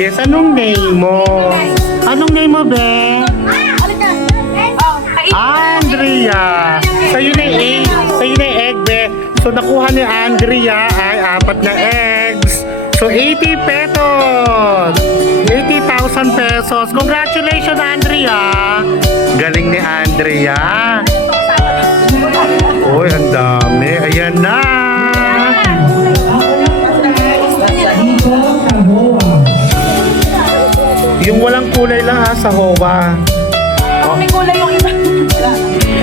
Yes, anong name mo? Anong name mo, be? Andrea. Sa'yo na yung egg. Sa'yo na yung egg, be. So, nakuha ni Andrea ay 4 na eggs. So, 80 pesos. 80,000 pesos. Congratulations, Andrea. Galing ni Andrea. Uy, ang dami. Ayan na. Yung walang kulay lang ha, sa hoa. Oh, may kulay yung iba.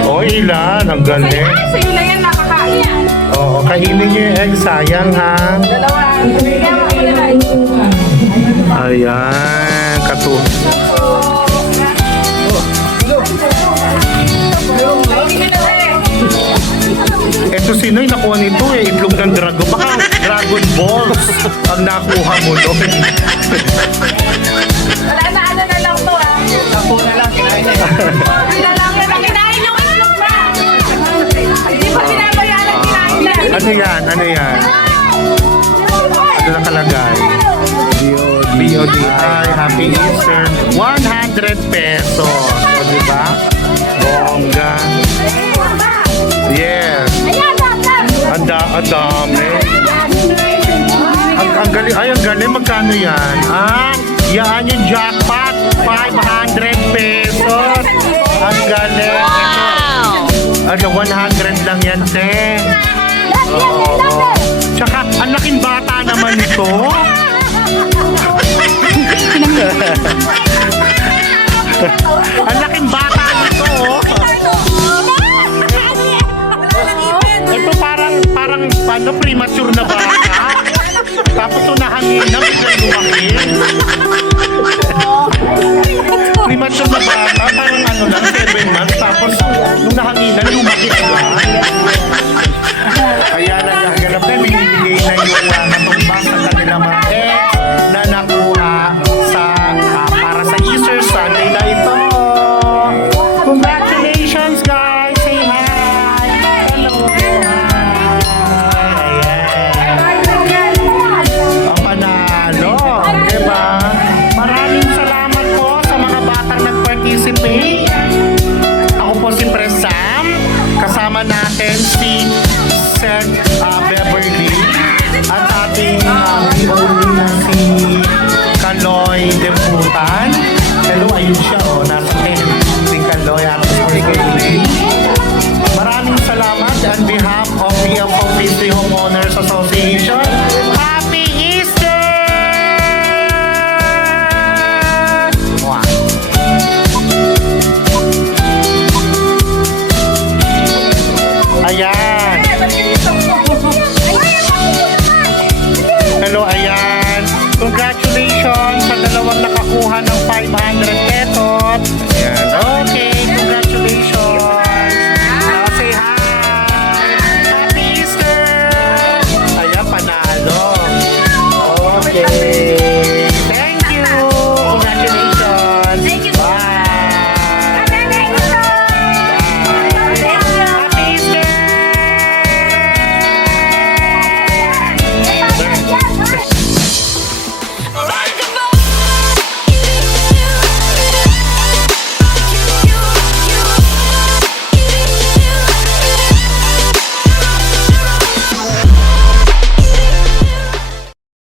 O, ilan? Ang galing. Sa'yo na yan, nakakain. Oo, kainin nyo yung egg. Sayang ha. Dalawa. Kaya makulay. Ayan, Eto sino yung nakuha nito eh? Itlog ng dragon. Baka Dragon Balls ang nakuha mo doon. Wala na, ano na lang to ah. Tapo na lang, kinain na. Hindi na lang na kinain yung itlog na. Hindi pa sinabayaan ang kinain na. Ano yan? Ano yan? Ano nakalagay? BODI, Happy Easter, 100 pesos. O, diba? Bongga. Yes. Ang dami. Ang galing. Ay, ang galing. Magkano yan? Yan yung jackpot. 500 pesos. Ang galing. Ito, 100 lang yan, te. Oo. Tsaka, ang laking bata naman ito. Ang laking bata nito, oh. Ito parang premature na bata. Tapos nahangin na biglang lumaki. Premature na bata, parang ano lang, 7 months. Tapos nung nahanginan, lumaki agad. Kaya naghahanap na, binibigay na yung natumbang sa kanilang mga ex na nakuha sa para sa Easter Sunday na ito. Congratulations, guys! Say hi! Hello! Hi! Ayan! Ang panalo! Diba? Maraming salamat po sa mga batang nag-participate. Ako po si Pres Sam. Kasama natin si Seth Beverly at ating BOD na si Kaloy Demputan. Hello, ayun siya, oh, nasa si Kaloy at si Kaloy. Maraming salamat on behalf of the Philippine Homeowners Association. Happy Easter! Wow. Ayan. Hello, ayan. Congrats.